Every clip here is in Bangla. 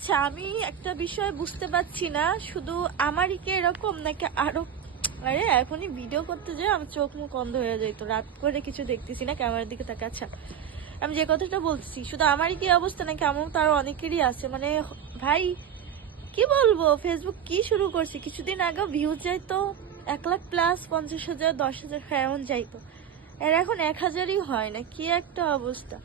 আচ্ছা, আমি একটা বিষয় বুঝতে পারছি না, শুধু আমারই কি এরকম নাকি আরো। আরে এখনই ভিডিও করতে যাই আমার চোখ মুখ অন্ধ হয়ে যাইতো, রাত করে কিছু দেখতেছি না, ক্যামেরার দিকে তাকে। আচ্ছা, আমি যে কথাটা বলছি শুধু আমারই কি অবস্থা নাকি এমন তো আরো অনেকেরই আছে। মানে ভাই কি বলবো, ফেসবুক কি শুরু করছি, কিছুদিন আগে ভিউজ যাইতো 1,00,000+, 50,000, 10,000, হ্যাঁ এমন যাইতো। এর এখন 1,000ই হয় না, কি একটা অবস্থা।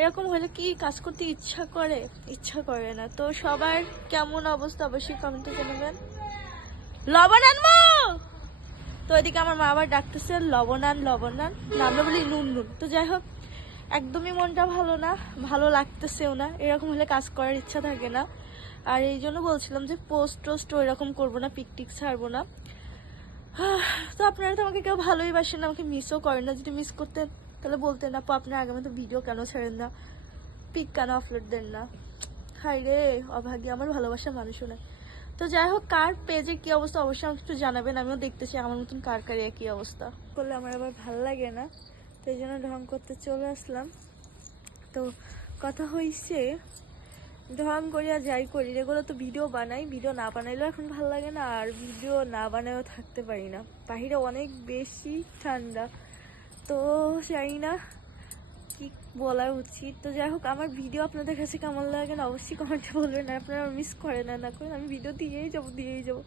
এরকম হলে কি কাজ করতে ইচ্ছা করে? ইচ্ছা করে না তো। সবার কেমন অবস্থা অবশ্যই কমেন্টে জানাবেন। লবণ আনবো তো এদিকে আমার মা আবার ডাকতেছে লবণ আন লবণ আন, না আমরা বলি নুন নুন। তো যাই হোক, একদমই মনটা ভালো না, ভালো লাগতেছেও না। এরকম হলে কাজ করার ইচ্ছা থাকে না। আর এই জন্য বলছিলাম যে পোস্ট টোস্ট এরকম করবো না, পিকটিক ছাড়বো না। তো আপনারা তো আমাকে কেউ ভালোই বাসেন না, আমাকে মিসও করেন না। যদি মিস করতেন তাহলে বলতেন আপু আপনার আগামী তো ভিডিও কেন ছাড়েন না, পিক কেন আপলোড দেন না। হাই রে অভাগী, আমার ভালোবাসার মানুষও না। তো যাই হোক, কার পেজে কি অবস্থা অবশ্যই আমাকে একটু জানাবেন, আমিও দেখতেছি আমার মতন কার কার একই অবস্থা। করলে আমার আবার ভালো লাগে না, তো এই জন্য ঢং করতে চলে আসলাম। তো কথা হইছে, ঢং করি আর যাই করি এগুলো তো ভিডিও বানাই, ভিডিও না বানাইলেও এখন ভালো লাগে না, আর ভিডিও না বানায়ও থাকতে পারি না। বাহিরে অনেক বেশি ঠান্ডা, তো জানি না কি বলা উচিত। তো যাই হোক, আমার ভিডিও আপনাদের কাছে কেমন লাগে না অবশ্যই কমেন্টে বলবেন। আপনারা মিস করেন না করেন, আমি ভিডিও দিয়েই যাবো।